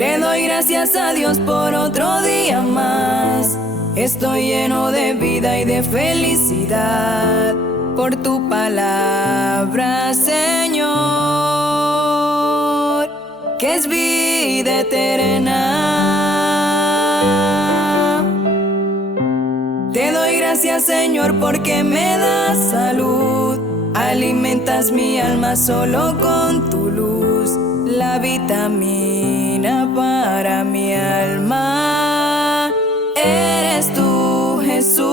Le doy gracias a Dios por otro día más. Estoy lleno de vida y de felicidad por tu palabra, Señor, que es vida eterna. Te doy gracias, Señor, porque me das salud. Alimentas mi alma solo con tu luz, la vitamina para mi alma. Eres tú, Jesús.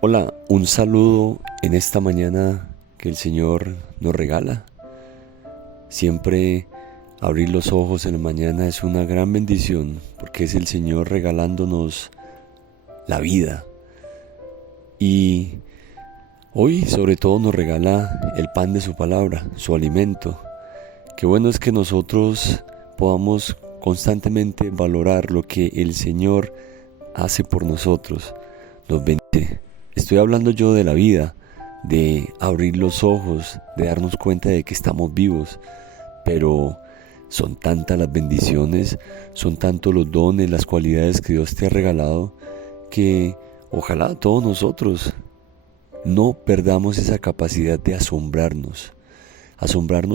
Hola, un saludo en esta mañana que el Señor nos regala. Siempre abrir los ojos en la mañana es una gran bendición porque es el Señor regalándonos la vida. Y hoy sobre todo nos regala el pan de su palabra, su alimento. Qué bueno es que nosotros podamos constantemente valorar lo que el Señor hace por nosotros, nos bendice. Estoy hablando yo de la vida, de abrir los ojos, de darnos cuenta de que estamos vivos, pero son tantas las bendiciones, son tantos los dones, las cualidades que Dios te ha regalado, que ojalá todos nosotros no perdamos esa capacidad de asombrarnos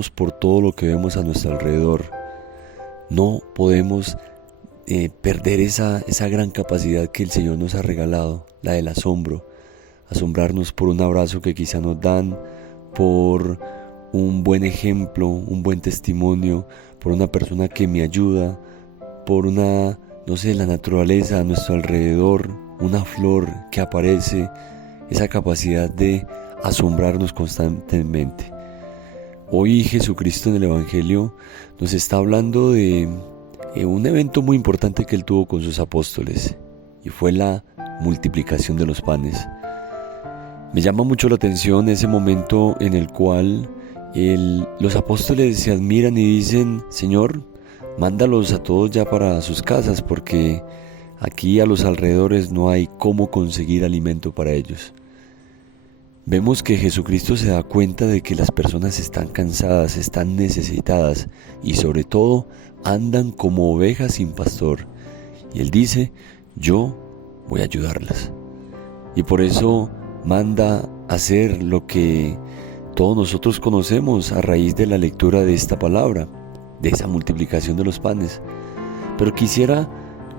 por todo lo que vemos a nuestro alrededor. No podemos perder esa gran capacidad que el Señor nos ha regalado, la del asombro. Asombrarnos por un abrazo que quizá nos dan, por un buen ejemplo, un buen testimonio, por una persona que me ayuda, por la naturaleza a nuestro alrededor, una flor que aparece, esa capacidad de asombrarnos constantemente. Hoy Jesucristo en el Evangelio nos está hablando de un evento muy importante que Él tuvo con sus apóstoles, y fue la multiplicación de los panes. Me llama mucho la atención ese momento en el cual los apóstoles se admiran y dicen: Señor, mándalos a todos ya para sus casas, porque aquí a los alrededores no hay cómo conseguir alimento para ellos. Vemos que Jesucristo se da cuenta de que las personas están cansadas, están necesitadas y sobre todo andan como ovejas sin pastor. Y Él dice: yo voy a ayudarlas. Y por eso manda hacer lo que todos nosotros conocemos a raíz de la lectura de esta palabra, de esa multiplicación de los panes. Pero quisiera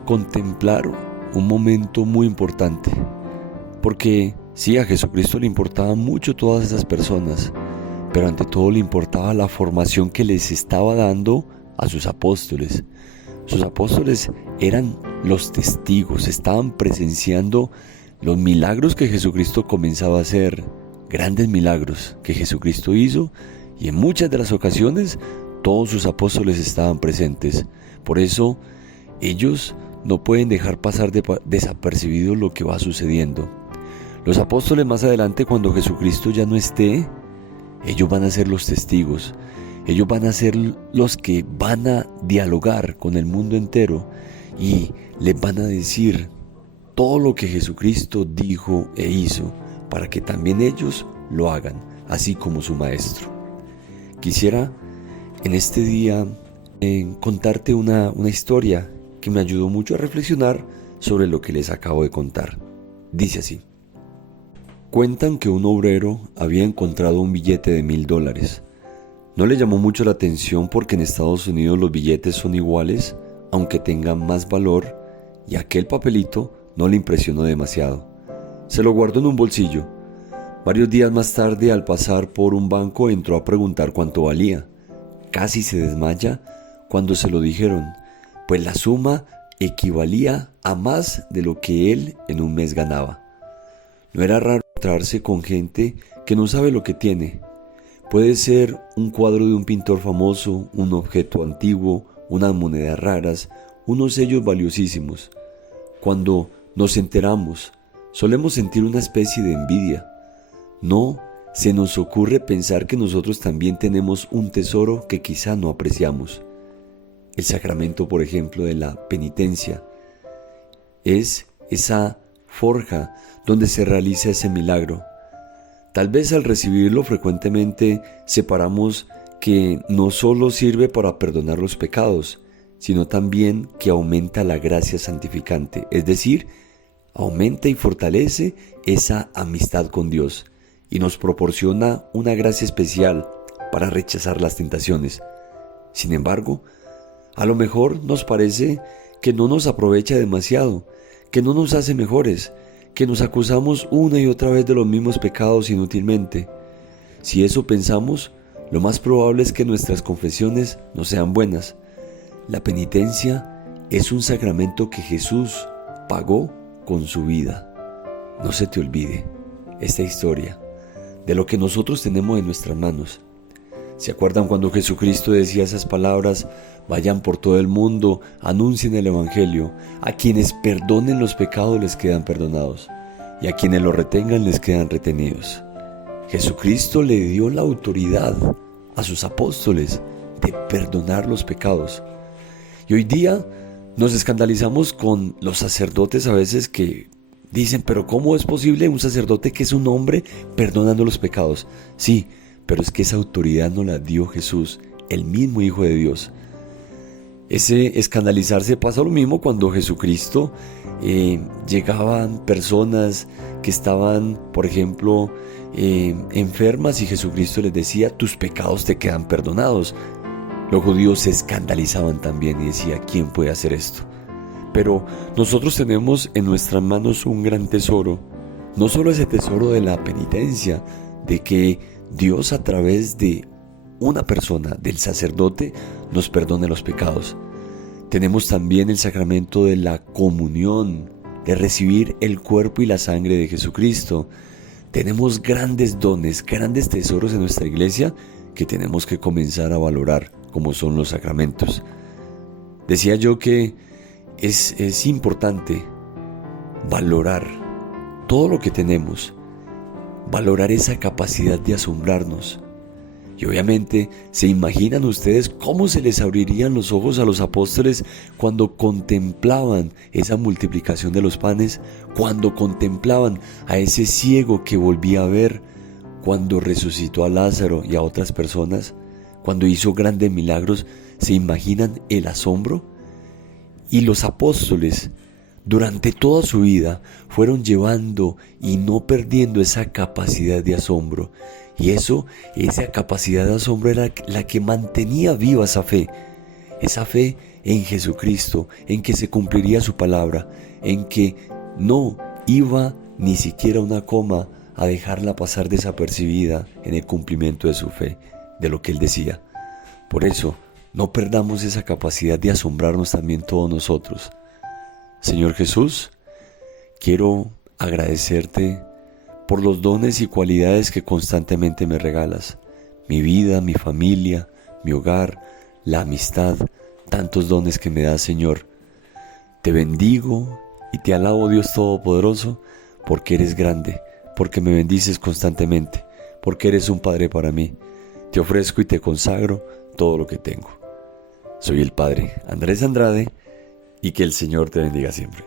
contemplar un momento muy importante, porque sí, a Jesucristo le importaban mucho todas esas personas, pero ante todo le importaba la formación que les estaba dando a sus apóstoles. Sus apóstoles eran los testigos, estaban presenciando los milagros que Jesucristo comenzaba a hacer, grandes milagros que Jesucristo hizo, y en muchas de las ocasiones todos sus apóstoles estaban presentes. Por eso ellos no pueden dejar pasar desapercibido lo que va sucediendo. Los apóstoles más adelante, cuando Jesucristo ya no esté, ellos van a ser los testigos. Ellos van a ser los que van a dialogar con el mundo entero y les van a decir todo lo que Jesucristo dijo e hizo, para que también ellos lo hagan, así como su Maestro. Quisiera en este día contarte una historia que me ayudó mucho a reflexionar sobre lo que les acabo de contar. Dice así: cuentan que un obrero había encontrado un billete de $1,000. No le llamó mucho la atención porque en Estados Unidos los billetes son iguales, aunque tengan más valor, y aquel papelito no le impresionó demasiado. Se lo guardó en un bolsillo. Varios días más tarde, al pasar por un banco, entró a preguntar cuánto valía. Casi se desmaya cuando se lo dijeron, pues la suma equivalía a más de lo que él en un mes ganaba. No era raro encontrarse con gente que no sabe lo que tiene. Puede ser un cuadro de un pintor famoso, un objeto antiguo, unas monedas raras, unos sellos valiosísimos. Cuando nos enteramos, solemos sentir una especie de envidia. No se nos ocurre pensar que nosotros también tenemos un tesoro que quizá no apreciamos. El sacramento, por ejemplo, de la penitencia es esa forja donde se realiza ese milagro. Tal vez al recibirlo frecuentemente separamos que no solo sirve para perdonar los pecados, sino también que aumenta la gracia santificante, es decir, aumenta y fortalece esa amistad con Dios y nos proporciona una gracia especial para rechazar las tentaciones. Sin embargo, a lo mejor nos parece que no nos aprovecha demasiado, que no nos hace mejores, que nos acusamos una y otra vez de los mismos pecados inútilmente. Si eso pensamos, lo más probable es que nuestras confesiones no sean buenas. La penitencia es un sacramento que Jesús pagó con su vida. No se te olvide esta historia de lo que nosotros tenemos en nuestras manos. ¿Se acuerdan cuando Jesucristo decía esas palabras? Vayan por todo el mundo, anuncien el Evangelio. A quienes perdonen los pecados les quedan perdonados, y a quienes los retengan les quedan retenidos. Jesucristo le dio la autoridad a sus apóstoles de perdonar los pecados. Y hoy día nos escandalizamos con los sacerdotes a veces que dicen, pero ¿cómo es posible un sacerdote que es un hombre perdonando los pecados? Sí, pero es que esa autoridad nos la dio Jesús, el mismo Hijo de Dios. Ese escandalizarse pasa lo mismo cuando Jesucristo llegaban personas que estaban, por ejemplo, enfermas y Jesucristo les decía, tus pecados te quedan perdonados. Los judíos se escandalizaban también y decían, ¿quién puede hacer esto? Pero nosotros tenemos en nuestras manos un gran tesoro, no solo ese tesoro de la penitencia, de que Dios a través de una persona, del sacerdote, nos perdone los pecados. Tenemos también el sacramento de la comunión, de recibir el cuerpo y la sangre de Jesucristo. Tenemos grandes dones, grandes tesoros en nuestra iglesia que tenemos que comenzar a valorar, como son los sacramentos. Decía yo que es importante valorar todo lo que tenemos, valorar esa capacidad de asombrarnos. Y obviamente, ¿se imaginan ustedes cómo se les abrirían los ojos a los apóstoles cuando contemplaban esa multiplicación de los panes, cuando contemplaban a ese ciego que volvía a ver, cuando resucitó a Lázaro y a otras personas, cuando hizo grandes milagros? ¿Se imaginan el asombro? Y los apóstoles, durante toda su vida, fueron llevando y no perdiendo esa capacidad de asombro. Y esa capacidad de asombro era la que mantenía viva esa fe en Jesucristo, en que se cumpliría su palabra, en que no iba ni siquiera una coma a dejarla pasar desapercibida en el cumplimiento de su fe, de lo que Él decía. Por eso, no perdamos esa capacidad de asombrarnos también todos nosotros. Señor Jesús, quiero agradecerte por los dones y cualidades que constantemente me regalas. Mi vida, mi familia, mi hogar, la amistad, tantos dones que me das, Señor. Te bendigo y te alabo, Dios Todopoderoso, porque eres grande, porque me bendices constantemente, porque eres un Padre para mí. Te ofrezco y te consagro todo lo que tengo. Soy el Padre Andrés Andrade y que el Señor te bendiga siempre.